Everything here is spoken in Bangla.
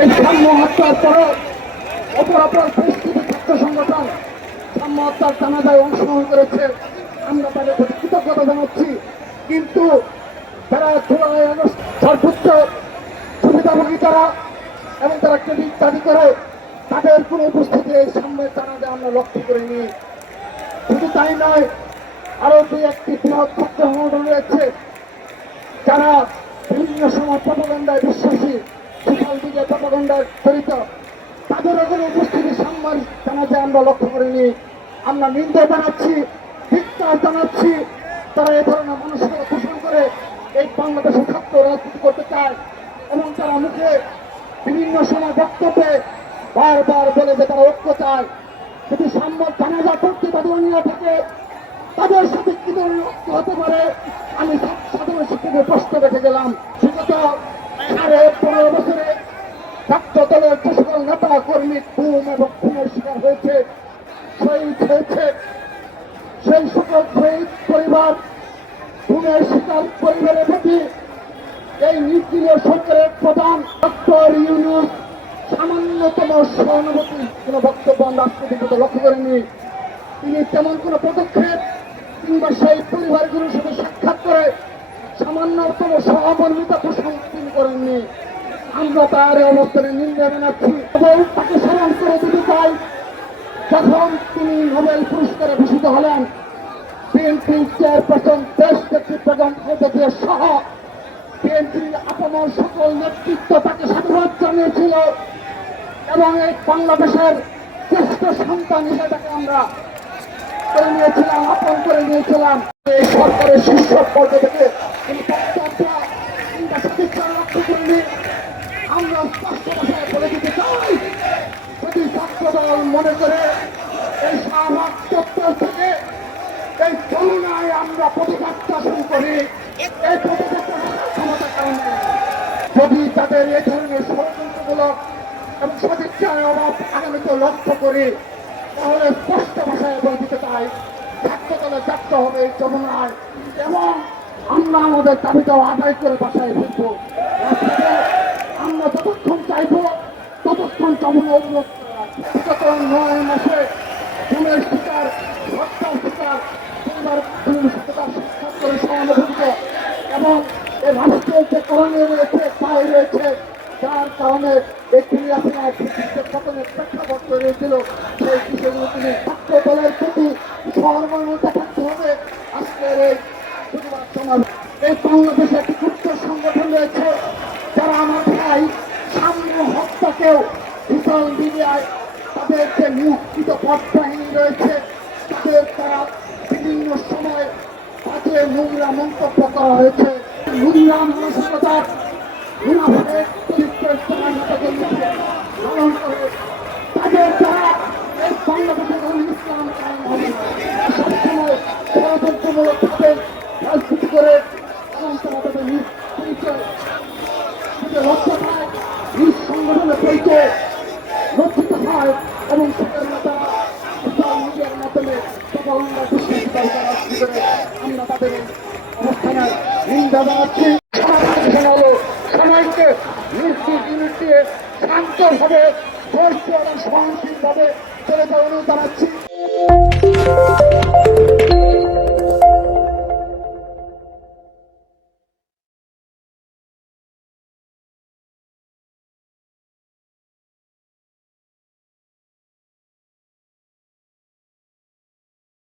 এই সাম্য হত্যার পরে অপর অপর বেশ কিছু ছাত্র সংগঠন সাম্য হত্যার জানাজায় অংশগ্রহণ করেছে। আমরা তাদের প্রতি কৃতজ্ঞতা জানাচ্ছি। কিন্তু তারা জুলাই সর্বোচ্চ সুবিধাভোগী তারা এবং তারা ক্রেডিট দাবি করে, তাদের কোনো উপস্থিতি এই সামনের জানাজা আমরা লক্ষ্য করিনি। শুধু তাই নয় আরও দুই একটি বৃহৎ ছাত্র সংগঠন রয়েছে যারা বিভিন্ন সময় প্রপাগন্ডায় বিশ্বাসী। কোনো উপস্থিতি সম্মান আমরা লক্ষ্য করিনি। আমরা নিন্দা জানাচ্ছি, ধিক্কার জানাচ্ছি। তারা এ ধরনের মানুষকে করতে চায় এবং তারা মুখে সময় বক্তব্যে বারবার বলে যে তারা ঐক্য যদি সাম্য জানাজা তাদের সাথে কি ধরনের আমি সাধারণ শিক্ষকের প্রশ্ন রেখে গেলাম। বিগত সাড়ে পনেরো বছরে ছাত্র দলের যে সকল নেতা কর্মী খুন এবং খুনের শিকার হয়েছে। শহীদ হয়েছে। সেই সকল শহীদ পরিবার খুনের শিকার পরিবারের প্রতি এই নির্দলীয় সরকারের প্রধান ডক্টর ইউনুস সামান্যতম সহানুভূতি, কোনো বক্তব্য পর্যন্ত লক্ষ্য করেনি। তিনি তেমন কোনো পদক্ষেপ কিংবা সেই পরিবারগুলোর সাথে সাক্ষাৎ করে সামান্যতম সহমর্মিতা পোষণ তিনি করেননি। আমরা তার অবস্থানে নিন্দা জানাচ্ছি। এবং তাকে স্মরণ করে দিতে চাই। যখন তিনি নোবেল পুরস্কারে ভূষিত হলেন, বিএনপি চেয়ারপারসন, দেশ নেত্রী খালেদা জিয়া সহ বিএনপির আপমর সকল নেতৃত্ব তাকে সাধুবাদ জানিয়েছিল। এবং এই বাংলাদেশের শ্রেষ্ঠ সন্তান হিসেবে তাকে আমরা করে নিয়েছিলাম, আপন করে নিয়েছিলাম। এই সরকারের শীর্ষ পর্যায়ে থেকে তিনি মনে করে এই শাহবাগ চত্বর থেকে এই করুণায় আমরা প্রতিবাদটা শুরু করি। এই যদি তাদের এই ধরনের ষড়যন্ত্রমূলক এবং সদিচ্ছার অভাব আগামীতে লক্ষ্য করি, তাহলে স্পষ্ট ভাষায় বলে দিতে চাই ছাত্র দলে হবে এই যমুনায় এবং আমরা আমাদের দাবিটাও আদায় করে বাসায় ফিরবো। আমরা যতক্ষণ চাইব, ততক্ষণ যমুনা অবরোধ করে নয় মাসে খুনের শিকার, হত্যার শিকার পরিবার করে সহানুভূত এবং এই রাষ্ট্রের যে করণীয় রয়েছে, তাই রয়েছে, যার কারণে এই ক্রিয়াশীলার পতনের প্রেক্ষাপট তৈরি হয়েছিল সেই বিষয়গুলো তিনি ছাত্র দলের প্রতি সহমর্মিতা থাকতে হবে আজকের এই প্রতিবাদ সমাবেশ। এই বাংলাদেশে একটি গুপ্ত সংগঠন রয়েছে, যারা আমার ভাই সাম্য হত্যাকেও সোশ্যাল মিডিয়ায় তাদের যে নিয়োগকৃত পথবাহিনী রয়েছে, তাদের তারা বিভিন্ন সময় তাকে নোংরা মন্তব্য করা হয়েছে। নোংরা মানসিকতার করে তাদের দ্বারা এই বাংলাদেশের তাদের এবং তাদের নেতারা মিডিয়ার মাধ্যমে আমরা তাদের অবস্থানের নিন্দা সবাইকে নিশ্চিত ইউনিট শান্তভাবে ধৈর্য এবং সহনশীলভাবে চলে যাওয়ানো জানাচ্ছি